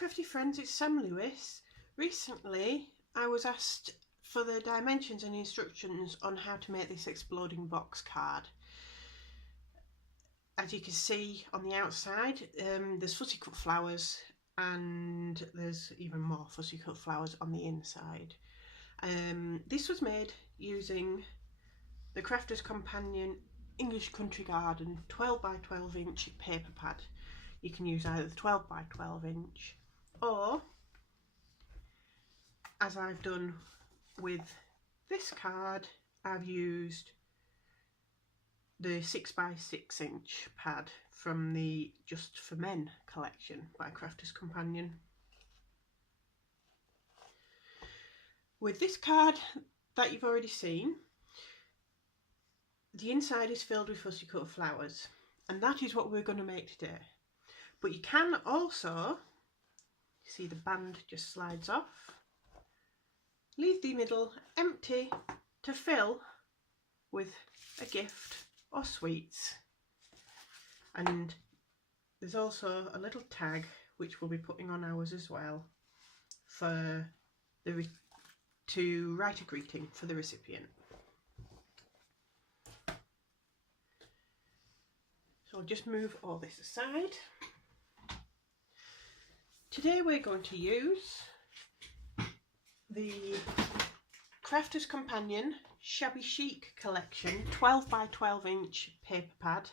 crafty friends, it's Sam Lewis. Recently I was asked for the dimensions and instructions on how to make this exploding box card. As you can see on the outside, there's fussy cut flowers, and there's even more fussy cut flowers on the inside. This was made using the Crafter's Companion English Country Garden 12 by 12 inch paper pad. You can use either the 12 by 12 inch, or as I've done with this card, I've used the 6 by 6 inch pad from the Just for Men collection by Crafter's Companion. With this card that you've already seen, the inside is filled with fussy cut flowers, and that is what we're going to make today. But you can also, see the band just slides off, leave the middle empty to fill with a gift or sweets. And there's also a little tag which we'll be putting on ours as well for to write a greeting for the recipient. So I'll just move all this aside. Today we're going to use the Crafter's Companion Shabby Chic collection 12 by 12 inch paper pad,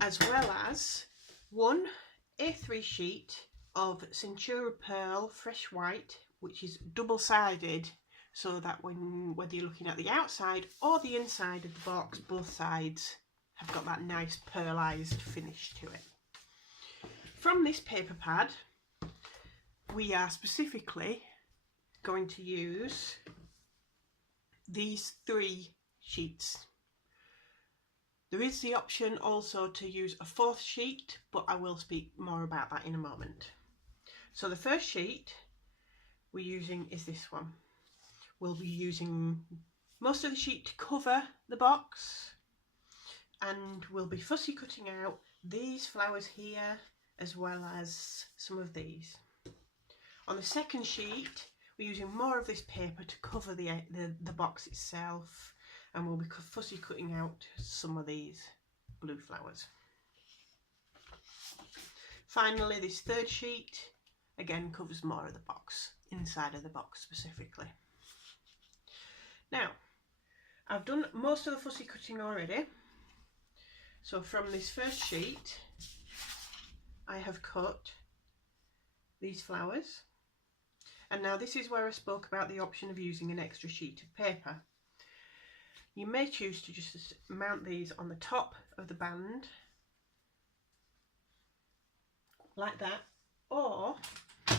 as well as one A3 sheet of Centura Pearl Fresh White, which is double-sided, so that whether you're looking at the outside or the inside of the box, both sides have got that nice pearlized finish to it. From this paper pad, we are specifically going to use these 3 sheets. There is the option also to use a 4th sheet, but I will speak more about that in a moment. So the first sheet we're using is this one. We'll be using most of the sheet to cover the box, and we'll be fussy cutting out these flowers here as well as some of these. On the second sheet we're using more of this paper to cover the box itself, and we'll be fussy cutting out some of these blue flowers. Finally, this third sheet again covers more of the box, inside of the box specifically. Now, I've done most of the fussy cutting already. So from this first sheet I have cut these flowers, and now this is where I spoke about the option of using an extra sheet of paper. You may choose to just mount these on the top of the band like that, or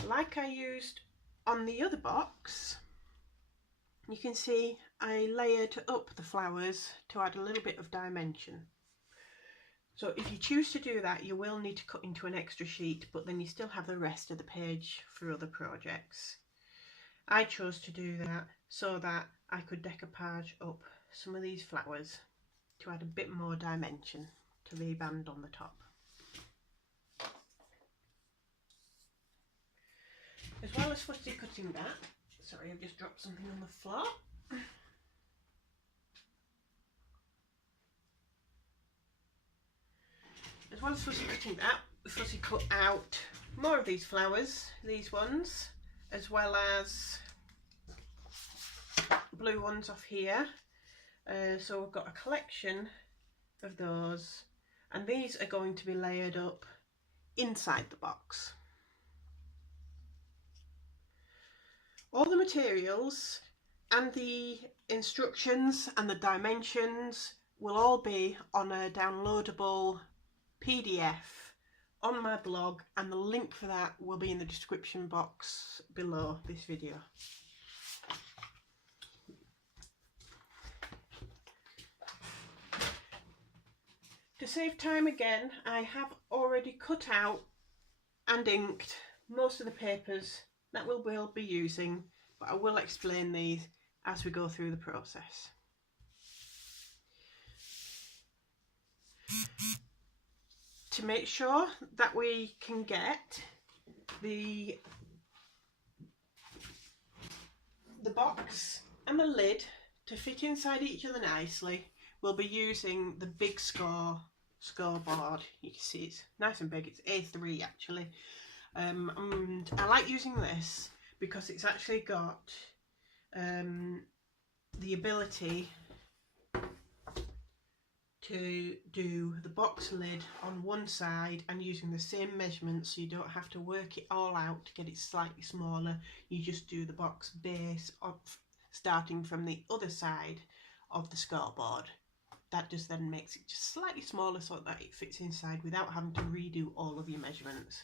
like I used on the other box, you can see I layered up the flowers to add a little bit of dimension. So if you choose to do that, you will need to cut into an extra sheet, but then you still have the rest of the page for other projects. I chose to do that so that I could decoupage up some of these flowers to add a bit more dimension to the band on the top. As well as fussy cutting that, sorry, I've just dropped something on the floor. As well as fussy cutting that, we fussy cut out more of these flowers, these ones, as well as blue ones off here. So we've got a collection of those, and these are going to be layered up inside the box. All the materials and the instructions and the dimensions will all be on a downloadable PDF on my blog, and the link for that will be in the description box below this video. To save time again, I have already cut out and inked most of the papers that we will be using, but I will explain these as we go through the process. to make sure that we can get the box and the lid to fit inside each other nicely, we'll be using the big scoreboard. You can see it's nice and big, it's A3 actually. And I like using this because it's actually got the ability to do the box lid on one side and using the same measurements, so you don't have to work it all out to get it slightly smaller. You just do the box base of starting from the other side of the scoreboard. That just then makes it just slightly smaller so that it fits inside without having to redo all of your measurements.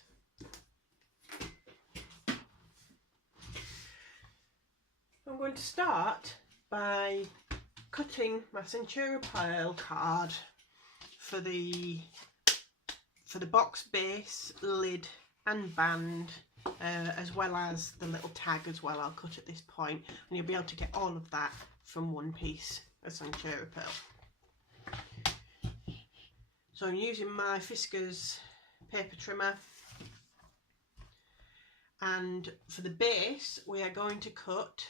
I'm going to start by cutting my Centura Pearl card for the box base, lid and band, as well as the little tag as well. I'll cut at this point, and you'll be able to get all of that from one piece of Centura Pearl. So I'm using my Fiskars paper trimmer, and for the base we are going to cut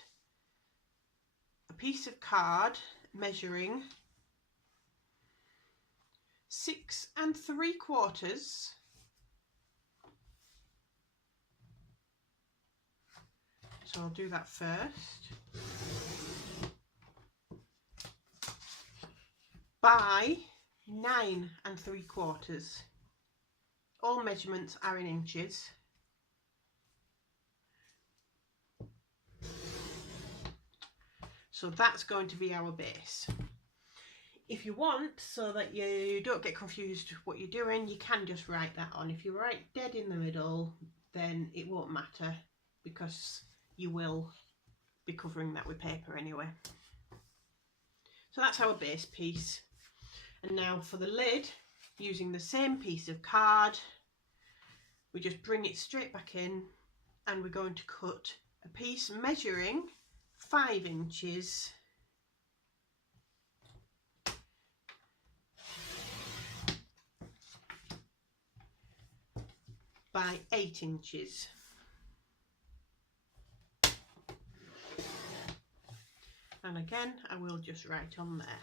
a piece of card measuring 6 3/4. So I'll do that first. By 9 3/4. All measurements are in inches. So that's going to be our base. If you want, so that you don't get confused what you're doing, you can just write that on. If you write dead in the middle, then it won't matter because you will be covering that with paper anyway. So that's our base piece. And now for the lid, using the same piece of card, we just bring it straight back in, and we're going to cut a piece measuring 5 inches by 8 inches. And again, I will just write on there.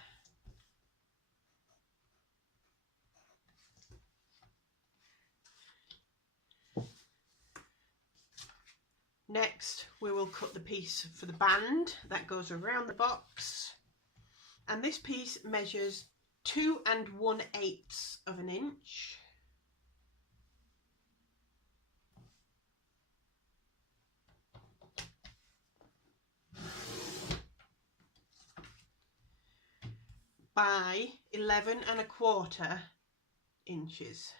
Next, we will cut the piece for the band that goes around the box, and this piece measures 2 1/8 of an inch. By 11 1/4 inches.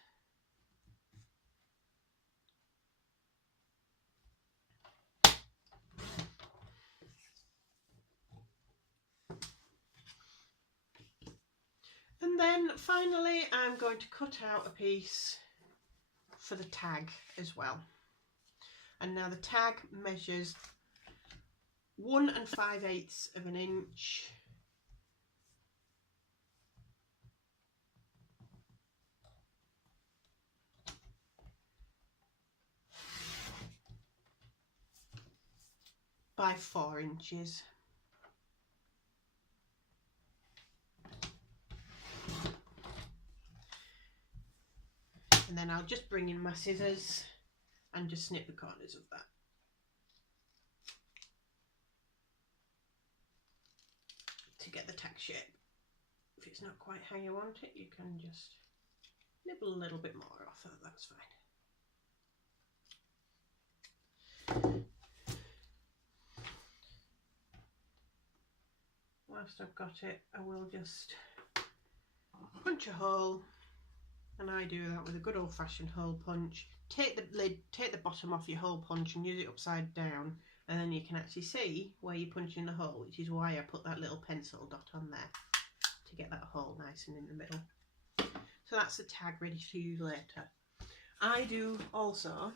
And then finally I'm going to cut out a piece for the tag as well. And now the tag measures 1 5/8 of an inch. By 4 inches. And then I'll just bring in my scissors and just snip the corners of that. To get the tag shape. If it's not quite how you want it, you can just nibble a little bit more off it, that's fine. Whilst I've got it, I will just punch a hole. And I do that with a good old-fashioned hole punch. Take the lid, take the bottom off your hole punch and use it upside down, and then you can actually see where you're punching the hole, which is why I put that little pencil dot on there to get that hole nice and in the middle. So that's the tag ready to use later. I do also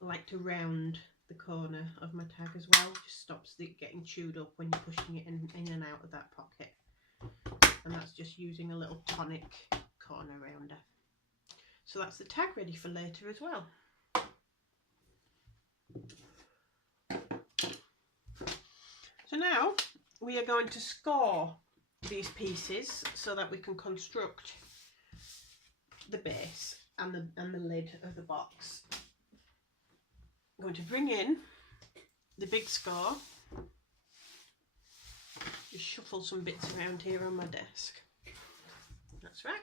like to round the corner of my tag as well. Just stops it getting chewed up when you're pushing it in and out of that pocket. And that's just using a little tonic corner rounder. So that's the tag ready for later as well. So now we are going to score these pieces so that we can construct the base and the lid of the box. I'm going to bring in the big score. Just shuffle some bits around here on my desk. That's right.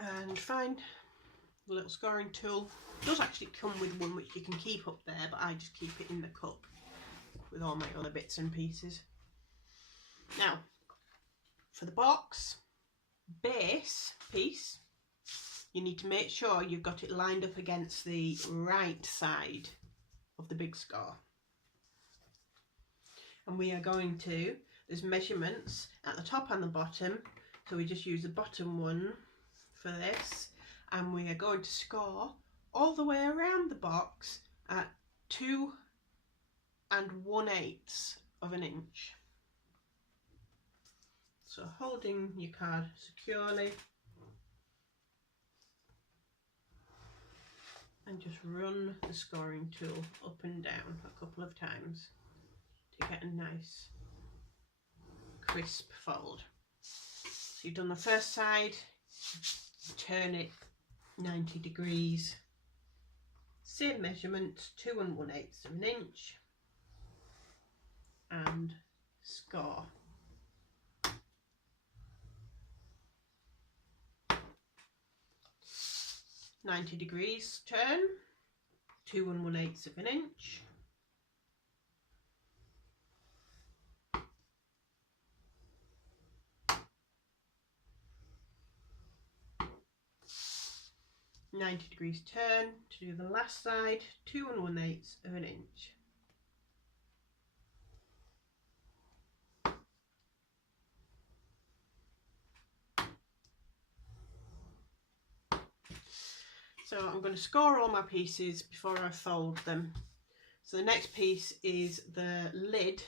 And find the little scoring tool. It does actually come with one which you can keep up there, but I just keep it in the cup with all my other bits and pieces. Now, for the box base piece, you need to make sure you've got it lined up against the right side of the big score. And we are going to, there's measurements at the top and the bottom, so we just use the bottom one for this, and we are going to score all the way around the box at 2 1/8 of an inch. So holding your card securely and just run the scoring tool up and down a couple of times to get a nice crisp fold. So you've done the first side, turn it 90 degrees, same measurement, 2 1/8 of an inch, and score. "90 degrees turn, 2 1/8 of an inch, "90 degrees turn to do the last side, 2 1/8 of an inch. So I'm going to score all my pieces before I fold them. So the next piece is the lid,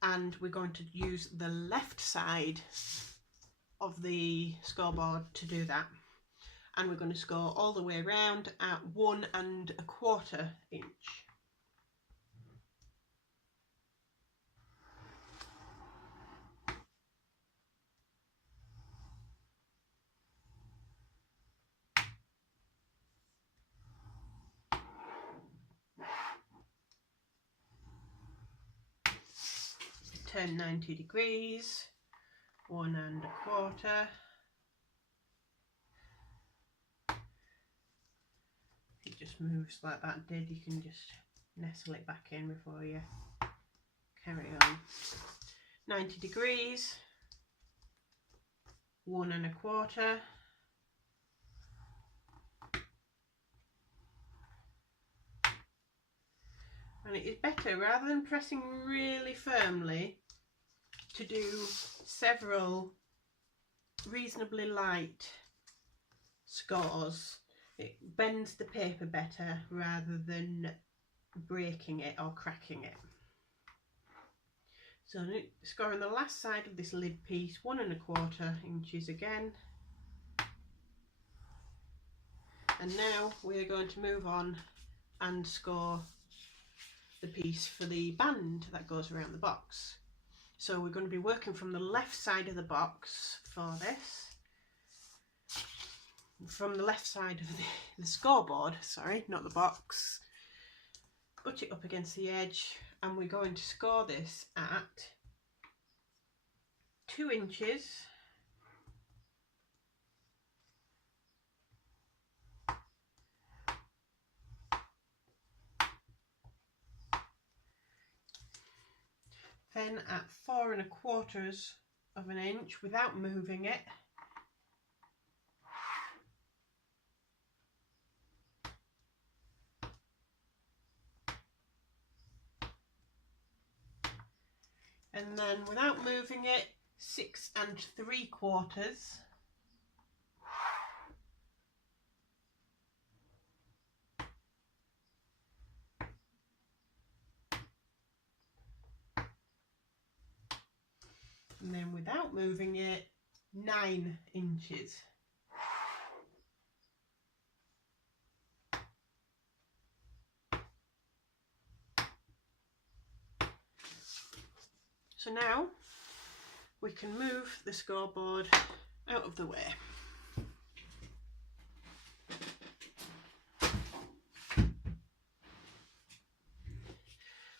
and we're going to use the left side of the scoreboard to do that. And we're going to score all the way around at 1 1/4 inch. Turn 90 degrees, 1 1/4. It just moves like that did. You can just nestle it back in before you carry on. 90 degrees, 1 1/4. And it is better, rather than pressing really firmly, to do several reasonably light scores. It bends the paper better rather than breaking it or cracking it. So scoring the last side of this lid piece, 1 1/4 inches again. And now we are going to move on and score the piece for the band that goes around the box. So we're going to be working from the left side of the box for this. From the left side of the scoreboard, sorry, not the box. Butt it up against the edge, and we're going to score this at 2 inches. Then at 4 1/4 of an inch without moving it. And then without moving it, 6 3/4. And then without moving it, 9 inches. So now we can move the scoreboard out of the way.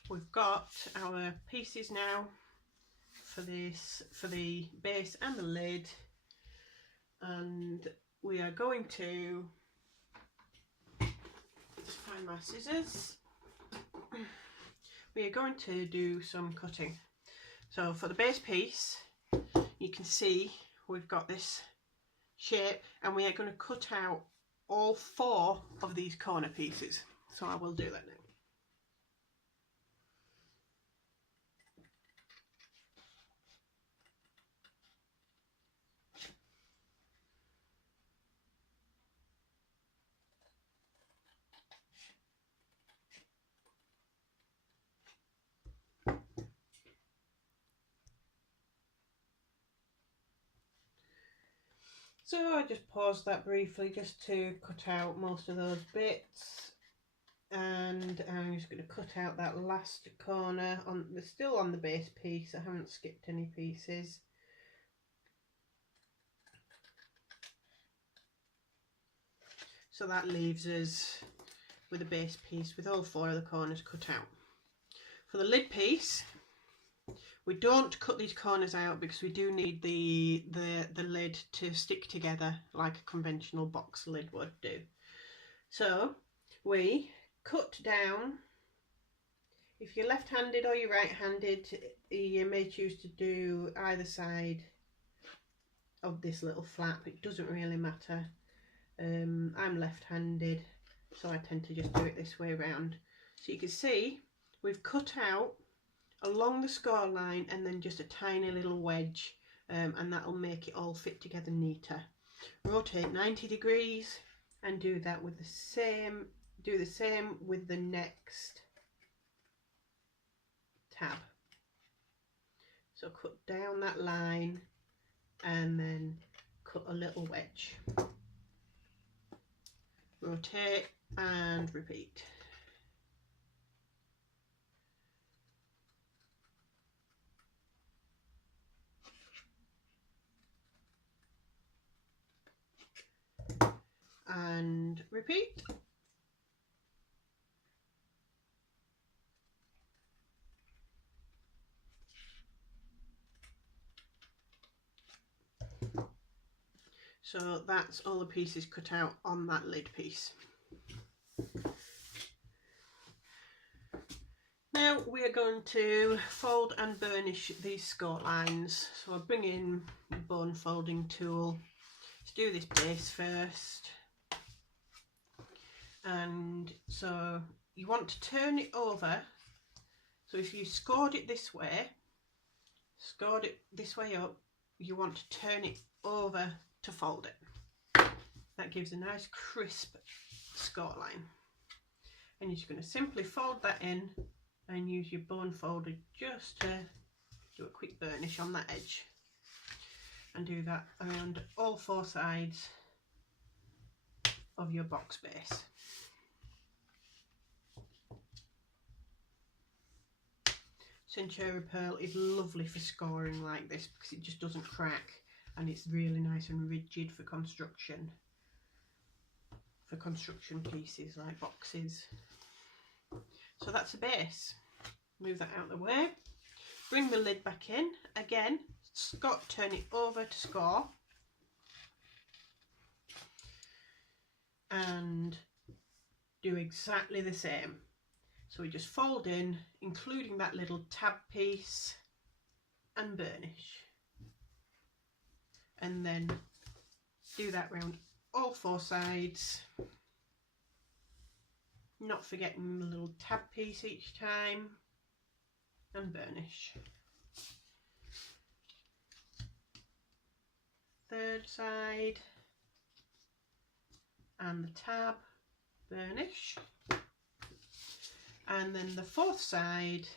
We've got our pieces now for this, for the base and the lid, and we are going to just find my scissors. We are going to do some cutting. So for the base piece, you can see we've got this shape, and we are going to cut out all 4 of these corner pieces. So I will do that now. So I just paused that briefly just to cut out most of those bits, and I'm just going to cut out that last corner. They're still on the base piece, I haven't skipped any pieces. So that leaves us with a base piece with all 4 of the corners cut out. For the lid piece, we don't cut these corners out because we do need the lid to stick together like a conventional box lid would do. So we cut down, if you're left-handed or you're right-handed, you may choose to do either side of this little flap, it doesn't really matter. I'm left-handed, so I tend to just do it this way around. So you can see we've cut out along the score line and then just a tiny little wedge, and that'll make it all fit together neater. Rotate 90 degrees and do that with the same, do the same with the next tab. So cut down that line and then cut a little wedge. Rotate and repeat. And repeat. So that's all the pieces cut out on that lid piece. Now we are going to fold and burnish these score lines. So I'll bring in the bone folding tool. Let's do this base first. And so you want to turn it over. So if you scored it this way up, you want to turn it over to fold it. That gives a nice crisp score line. And you're just going to simply fold that in and use your bone folder just to do a quick burnish on that edge, and do that around all 4 sides of your box base. Centura pearl is lovely for scoring like this because it just doesn't crack, and it's really nice and rigid for construction pieces like boxes. So that's the base. Move that out of the way. Bring the lid back in. Again, turn it over to score. And do exactly the same. So we just fold in, including that little tab piece, and burnish. And then do that round all 4 sides. Not forgetting the little tab piece each time, and burnish. 3rd side, and the tab, burnish. And then the 4th side,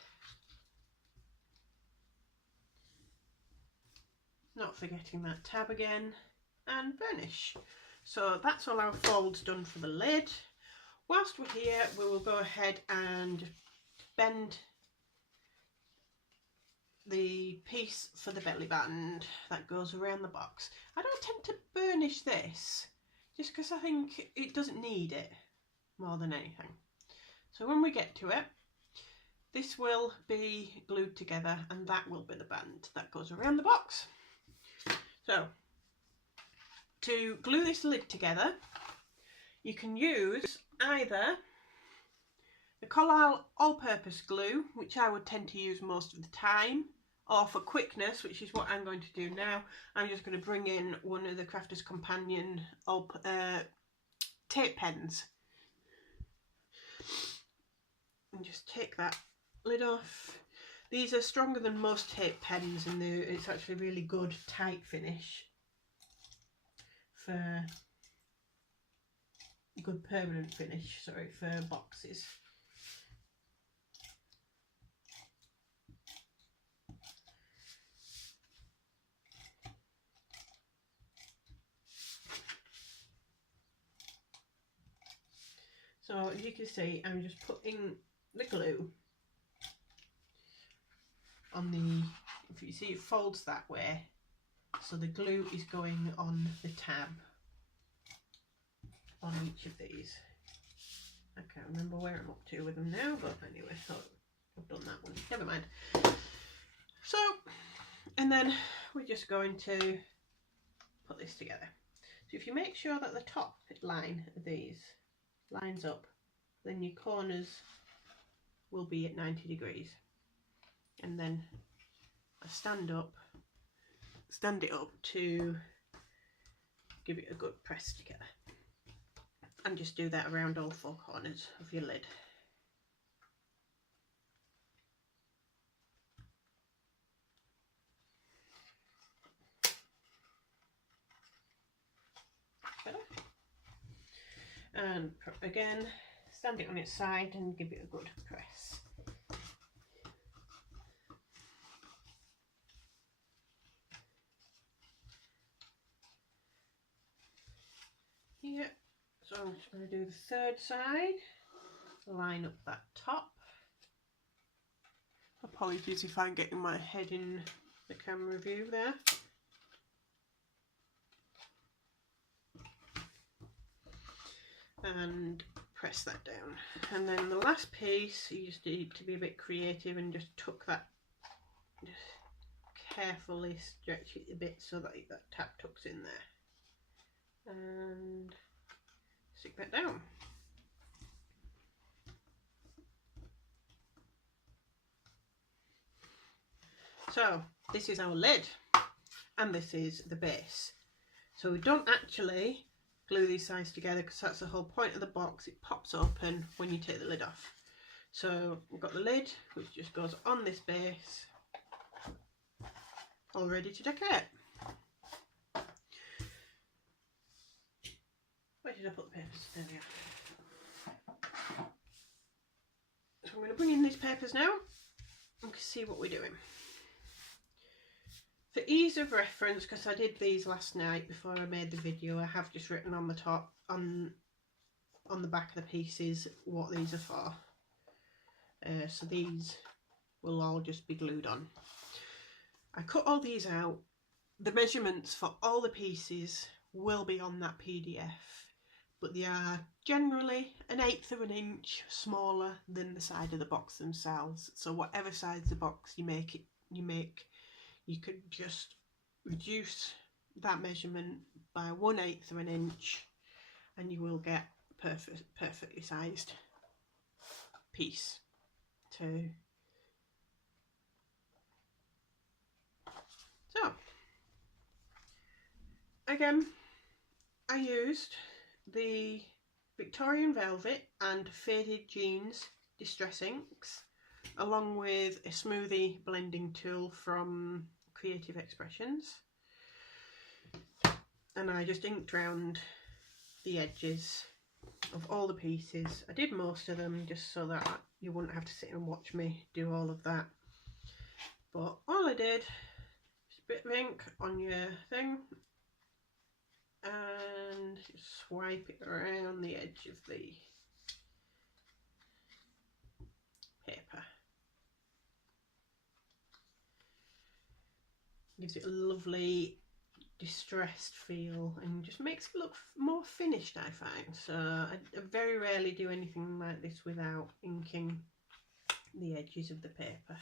not forgetting that tab again, and burnish. So that's all our folds done for the lid. Whilst we're here, we will go ahead and bend the piece for the belly band that goes around the box. I don't tend to burnish this just because I think it doesn't need it more than anything. So when we get to it, this will be glued together and that will be the band that goes around the box. So to glue this lid together, you can use either the Collal all-purpose glue, which I would tend to use most of the time, or for quickness, which is what I'm going to do now, I'm just going to bring in one of the Crafter's Companion tape pens and just take that lid off. These are stronger than most tape pens and it's actually really good tight finish for good permanent finish, sorry, for boxes. So as you can see, I'm just putting the glue on the, if you see it folds that way, so the glue is going on the tab on each of these. I can't remember where I'm up to with them now, but anyway, so I've done that one, never mind. So, and then we're just going to put this together. So if you make sure that the top line of these lines up, then your corners will be at 90 degrees. And then I stand it up to give it a good press together. And just do that around all four corners of your lid. Better. And again, stand it on its side and give it a good press. Here, so I'm just going to do the third side, line up that top. Apologies if I'm getting my head in the camera view there. And press that down. And then the last piece, you just need to be a bit creative and just tuck that, just carefully stretch it a bit so that that tab tucks in there. And stick that down. So this is our lid and this is the base. So we don't actually glue these sides together because that's the whole point of the box. It pops open when you take the lid off. So we've got the lid which just goes on this base, all ready to decorate. Where did I put the papers? There they are. So I'm going to bring in these papers now and see what we're doing. For ease of reference, because I did these last night before I made the video, I have just written on the top, on the back of the pieces, what these are for. So these will all just be glued on. I cut all these out. The measurements for all the pieces will be on that PDF, but they are generally 1/8 of an inch smaller than the side of the box themselves. So whatever size the box you make, you could just reduce that measurement by 1/8 of an inch and you will get a perfectly sized piece. So again, I used the Victorian Velvet and Faded Jeans Distress Inks, along with a smoothie blending tool from Creative Expressions, and I just inked round the edges of all the pieces. I did most of them just so that you wouldn't have to sit and watch me do all of that, but all I did is bit of ink on your thing and swipe it around the edge of the paper. Gives it a lovely distressed feel and just makes it look more finished, I find. So I very rarely do anything like this without inking the edges of the paper.